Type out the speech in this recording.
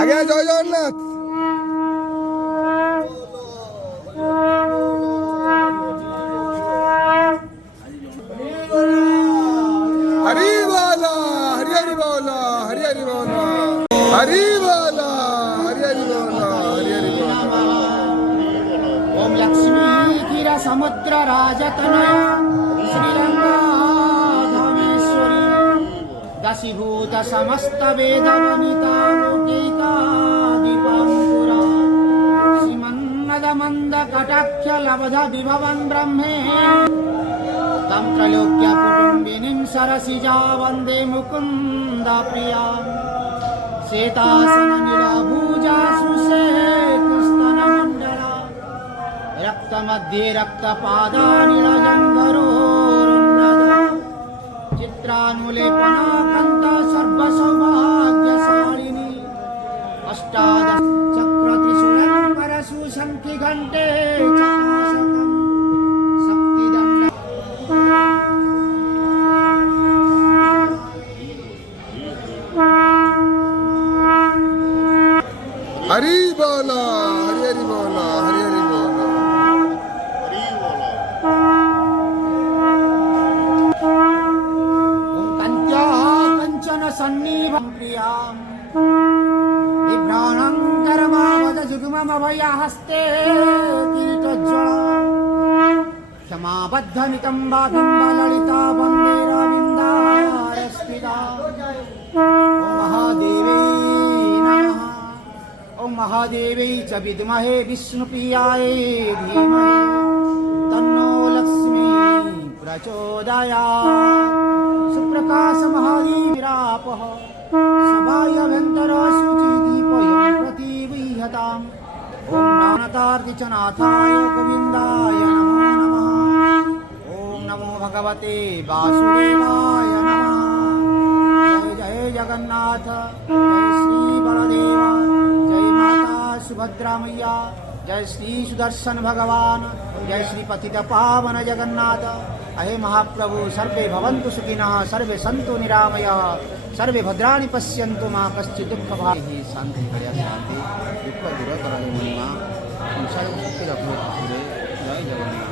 আগে জয় জগন্নাথ। हरी बोला हरि हरि बोला हरि हरि बोला हरि बोला हरि हरि बोला हरि हरि बोला। ओम लक्ष्मी क्षीर समुद्र राजतनया श्रीरंगा धामेश्वरी दशीभूत समस्त वेद वनिता लोकैका दीपांकुरा श्रीमन्नद मंद कटाक्ष लब्ध विभवन् ब्रह्मे तम त्रैलोक्य कुटुंबिनीं सरसिजा वंदे मुकुंद प्रिया श्वेतासन नीलाभुजा सुश्वेतस्तन मंडला रक्त मध्ये रक्तपादा नीलजंघरोरुन्नदा चित्रानुलेपना कांत सर्वसौभाग्यशालिनी अष्टादश चक्र त्रिशूलंकर सुशंखि घंटे चकाशकम् शक्तिदंड हरि बोला हरि हरि बोला हरि हरि बोला। कंत्या कंचन सन्निभं प्रियां बिभ्राणं कर्मावद जुगममभयहस्ते कीटज्वला क्षमाबद्धमितं बिम्बललिता वन्दे रविन्दारस्थिता। ओम महादेवै च विद्महे विष्णुप्रियाय धीमहि तन्नो लक्ष्मी प्रचोदयात्। सुप्रकाश महादीविरापः सभायाभ्यन्तर शुचिदीपयं प्रतिगृह्यताम्। ओम नाथार्तिचनाथाय गोविन्दाय नमो नमः। ओम नमो भगवते वासुदेवाय नमः। जय जय जगन्नाथ जय श्री बलदेव जय माता सुभद्रा मैया जय श्री सुदर्शन भगवान जय श्री पतित पावन जगन्नाथ। अहे महाप्रभु सर्वे भवन्तु सुखिनः सर्वे सन्तु निरामयाः सर्वे भद्राणि पश्यन्तु मा कश्चित् दुःखभाग् शान्ति शान्ति दुःख दूर करो महिमा संसार को शक्ति रखो जय जगन्नाथ।